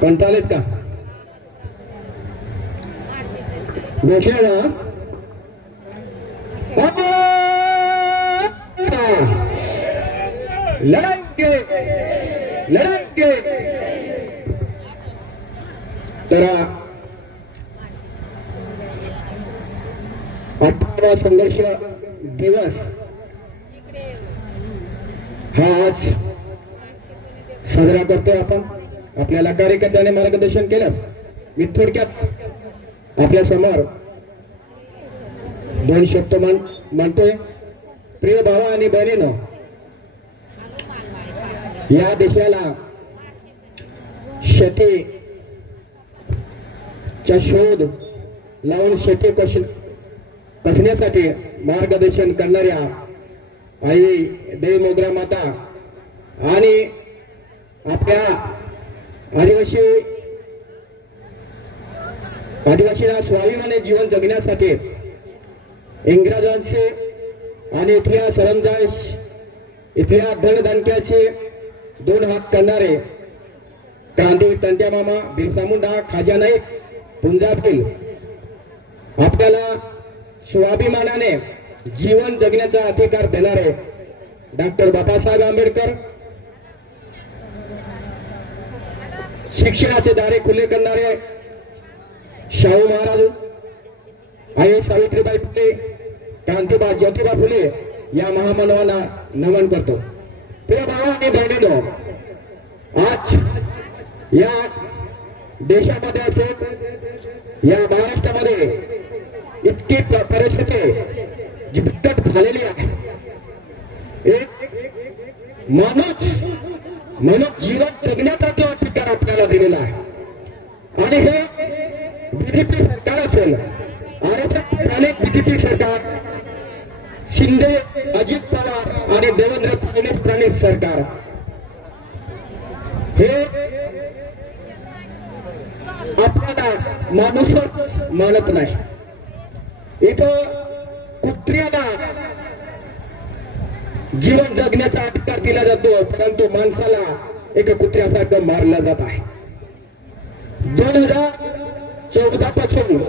कंटाळेत का घोषणा लढांगे लढांगे तर अठरावा संघर्ष दिवस हा आज साजरा करतोय आपण. आपल्याला कार्यकर्त्याने मार्गदर्शन केल्यास मी थोडक्यात आपल्यासमोर दोन शब्द मान मानतोय प्रिय भावा आणि बहिणीनं या देशाला शेती चा शोध लावून शेती कश कसण्यासाठी मार्गदर्शन करणाऱ्या आई देवमोगरा माता आणि आपल्या आदिवासी आदिवासीला स्वाभिमाने जीवन जगण्यासाठी इंग्रजांचे आणि इथल्या सरंजाश इथल्या धनधनक्याचे दोन हात करणारे क्रांती तंट्या मामा बिरसा मुंडा खाजा नाईक पुंजाबतील आपल्याला स्वाभिमानाने जीवन जगण्याचा अधिकार देणारे डॉक्टर बाबासाहेब आंबेडकर. शिक्षणाचे दारे खुले करणारे शाहू महाराज आई सावित्रीबाई फुले क्रांतीबा ज्योतिबा फुले या महामानवाला नमन करतो. प्रिय भावा आणि बहिणीनो, आज या या इतकी परिस्थिती बिकट झालेली एक माणूस माणूस जीवन तो अधिकार आपल्याला दिलेला आहे. आणि हे बीजेपी सरकार असेल आणि बीजेपी सरकार शिंदे अजित पवार आणि देवेंद्र फडणवीस प्रणित सरकार. हे आपल्याला माणूसच मानत नाही. इथं कुत्र्याला जीवन जगण्याचा अधिकार दिला जातो परंतु माणसाला एका कुत्र्यासारखं मारलं जात आहे. दोन हजार चौदा पासून